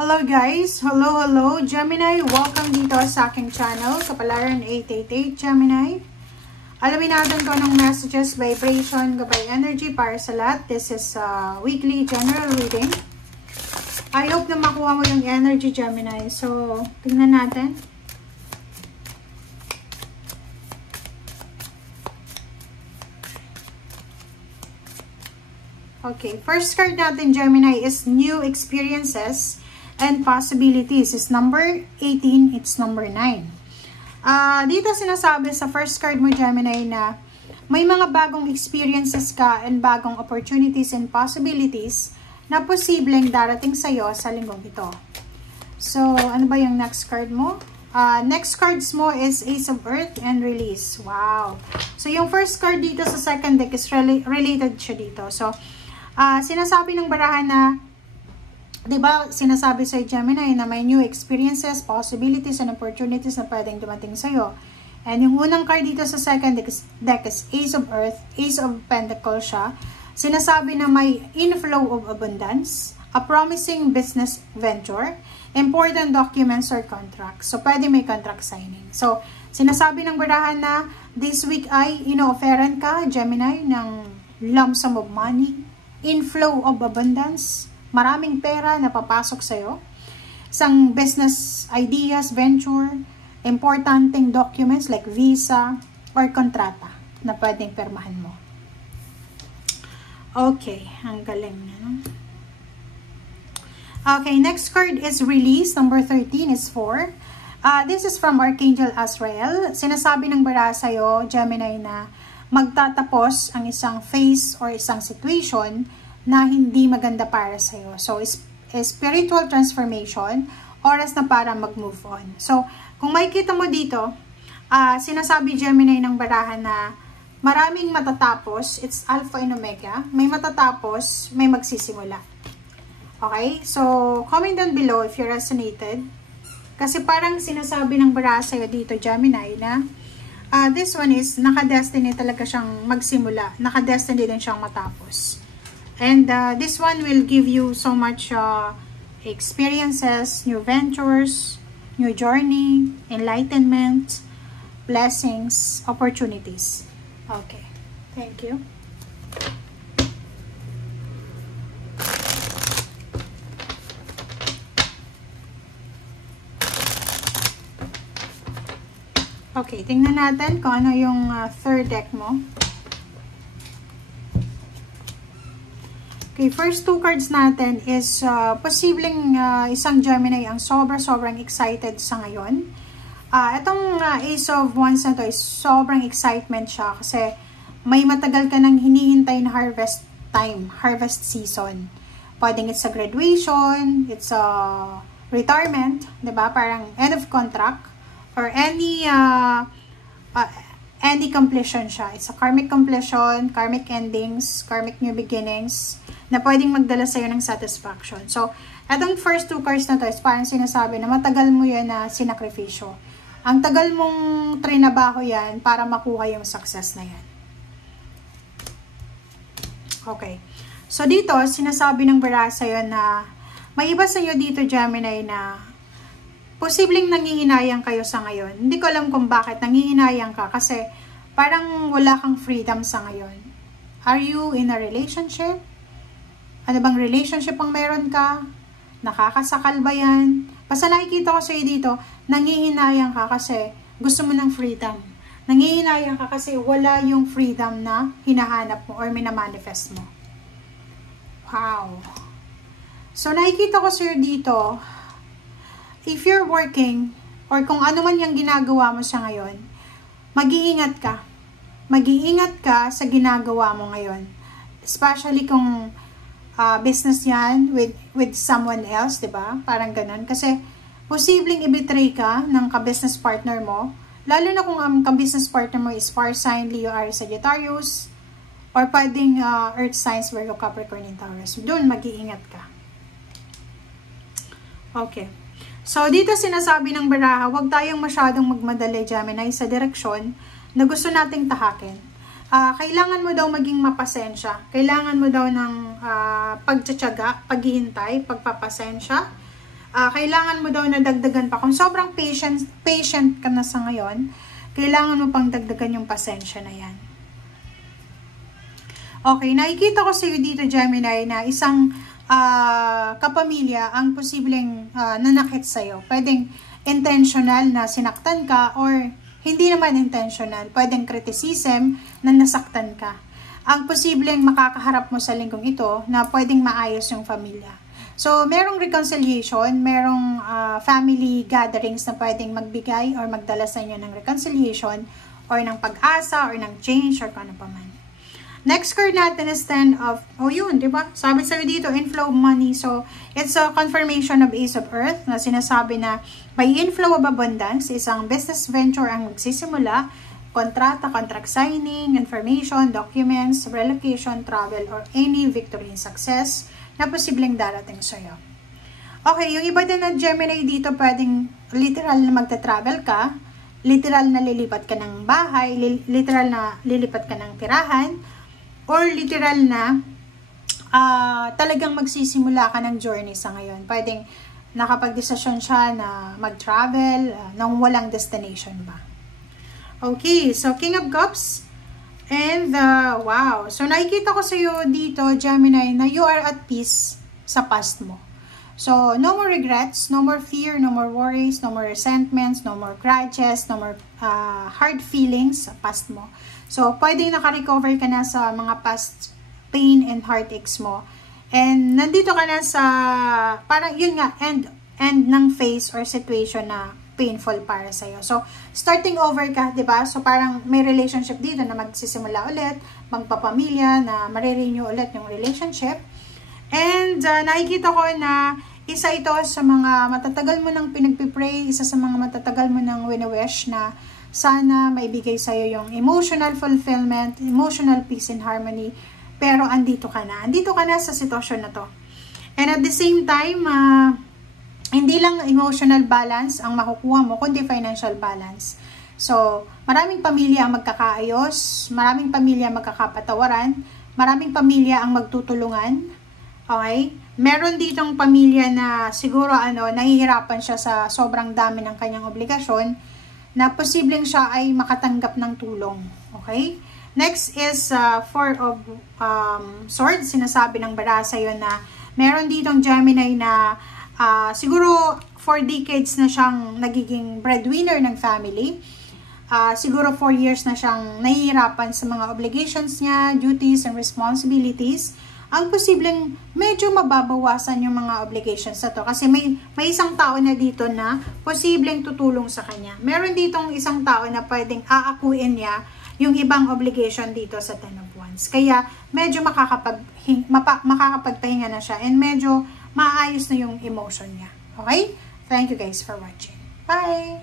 Hello guys! Hello! Gemini! Welcome dito sa aking channel, Kapalaran 888 Gemini. Alamin natin kung anong messages, vibration, gabay energy para sa lahat. This is weekly general reading. I hope na makuha mo yung energy, Gemini. So, tingnan natin. Okay, first card natin, Gemini, is new experiences and possibilities. Is number 18, it's number 9. Dito sinasabi sa first card mo, Gemini, na may mga bagong experiences ka and bagong opportunities and possibilities na posibleng darating sa'yo sa linggong ito. So, ano ba yung next card mo? Next cards mo is Ace of Earth and Release. Wow! So, yung first card dito sa second deck is related siya dito. So, sinasabi ng barahan na, diba, sinasabi sa Gemini na may new experiences, possibilities, and opportunities na pwedeng dumating sa'yo. And yung unang card dito sa second deck is Ace of Earth, Ace of Pentacles siya. Sinasabi na may inflow of abundance, a promising business venture, important documents or contracts. So, pwede may contract signing. So, sinasabi ng barahan na this week ay ino-offeran ka, Gemini, ng lump sum of money, inflow of abundance, maraming pera na papasok sa'yo, isang business ideas, venture, importanteng documents like visa or kontrata na pwedeng permahan mo. Okay, ang galing na. Okay, next card is Release. Number 13 is 4. This is from Archangel Azrael. Sinasabi ng bara sa'yo, Gemini, na magtatapos ang isang phase or isang situation na hindi maganda para sa'yo. So, spiritual transformation, oras na para mag-move on. So, kung makikita mo dito, sinasabi Gemini ng barahan na maraming matatapos, it's Alpha and Omega, may matatapos, may magsisimula. Okay? So, comment down below if you resonated. Kasi parang sinasabi ng barahan sa'yo dito, Gemini, na this one is naka-destiny talaga siyang magsimula. Naka-destiny din siyang matapos. And this one will give you so much experiences, new ventures, new journey, enlightenment, blessings, opportunities. Okay. Thank you. Okay, tingnan natin kung ano yung third deck mo. Okay, first two cards natin is posibleng isang Gemini ang sobrang excited sa ngayon. Itong Ace of Wands na to is sobrang excitement siya kasi may matagal ka nang hinihintay na harvest time, harvest season. Pwedeng it's a graduation, it's a retirement, diba? Parang end of contract or any completion siya. It's a karmic completion, karmic endings, karmic new beginnings na pwedeng magdala sa'yo ng satisfaction. So, etong first two cards na to is parang sinasabi na matagal mo yan na sinakripisyo. Ang tagal mong trinabaho yan para makuha yung success na yan. Okay. So, dito, sinasabi ng bara sa'yo na may iba sa'yo dito, Gemini, na posibleng nangihinayang kayo sa ngayon. Hindi ko alam kung bakit nangihinayang ka kasi parang wala kang freedom sa ngayon. Are you in a relationship? Ano bang relationship ang meron ka? Nakakasakal ba yan? Basta nakikita ko sa'yo dito, nangihinayang ka kasi gusto mo ng freedom. Nangihinayang ka kasi wala yung freedom na hinahanap mo or minamanifest mo. Wow! So, nakikita ko sa'yo dito, if you're working, or kung ano man yung ginagawa mo sa ngayon, mag-iingat ka. Mag-iingat ka sa ginagawa mo ngayon. Especially kung business yan with someone else, diba? Parang ganun. Kasi, posibleng i-betray ka ng ka-business partner mo, lalo na kung ang ka-business partner mo is fire sign, Leo, Aries, Sagittarius, or pwedeng earth signs, Virgo, Capricorn, and Taurus. Doon, mag-iingat ka. Okay. So, dito sinasabi ng baraha, huwag tayong masyadong magmadali, Gemini, sa direksyon na gusto nating tahakin. Kailangan mo daw maging mapasensya. Kailangan mo daw ng pagtsatsaga, paghihintay, pagpapasensya. Kailangan mo daw na dagdagan pa. Kung sobrang patient ka na sa ngayon, kailangan mo pang dagdagan yung pasensya na yan. Okay, nakikita ko sa iyo dito, Gemini, na isang kapamilya ang posibleng nanakit sa iyo. Pwedeng intentional na sinaktan ka or hindi naman intentional. Pwedeng criticism na nasaktan ka. Ang posibleng makakaharap mo sa linggong ito na pwedeng maayos yung pamilya. So, merong reconciliation, merong family gatherings na pwedeng magbigay or magdala sa inyo ng reconciliation or ng pag-asa or ng change or kung ano pa man. Next card natin is 10 of, yun, di ba? Sabi sa'yo dito, inflow of money. So, it's a confirmation of Ace of Earth na sinasabi na by inflow of abundance, isang business venture ang magsisimula, kontrata, contract signing, information, documents, relocation, travel, or any victory in success na posibleng darating sa'yo. Okay, yung iba din ng Gemini dito, pwedeng literal na magta-travel ka, literal na lilipat ka ng bahay, literal na lilipat ka ng tirahan, or literal na talagang magsisimula ka ng journey sa ngayon. Pwedeng nakapag-desisyon siya na mag-travel nang walang destination ba. Okay, so King of Cups. And, wow. So, nakikita ko sa iyo dito, Gemini, na you are at peace sa past mo. So, no more regrets, no more fear, no more worries, no more resentments, no more grudges, no more hard feelings sa past mo. So, pwedeng naka-recover ka na sa mga past pain and heartaches mo. And, nandito ka na sa, parang yun nga, end ng phase or situation na painful para sa'yo. So, starting over ka, diba? So, parang may relationship dito na magsisimula ulit, magpapamilya, na marirenew ulit yung relationship. And, nakikita ko na isa ito sa mga matatagal mo nang pinagpipray, isa sa mga matatagal mo nang wini-wish na sana maibigay sa'yo yung emotional fulfillment, emotional peace and harmony, pero andito ka na. Andito ka na sa sitwasyon na to. And at the same time, hindi lang emotional balance ang makukuha mo, kundi financial balance. So, maraming pamilya ang magkakaayos, maraming pamilya ang magkakapatawaran, maraming pamilya ang magtutulungan. Okay? Meron ditong pamilya na siguro nahihirapan siya sa sobrang dami ng kanyang obligasyon, na posibleng siya ay makatanggap ng tulong. Okay? Next is Four of Swords. Sinasabi ng barasa yun na meron ditong Gemini na siguro 4 decades na siyang nagiging breadwinner ng family. Siguro 4 years na siyang nahihirapan sa mga obligations niya, duties and responsibilities. Ang posibleng medyo mababawasan yung mga obligations na to. Kasi may isang tao na dito na posibleng tutulong sa kanya. Meron ditong isang tao na pwedeng aakuin niya yung ibang obligation dito sa 10 of Wands. Kaya medyo makakapagpahinga na siya and medyo maayos na yung emotion niya. Okay? Thank you guys for watching. Bye!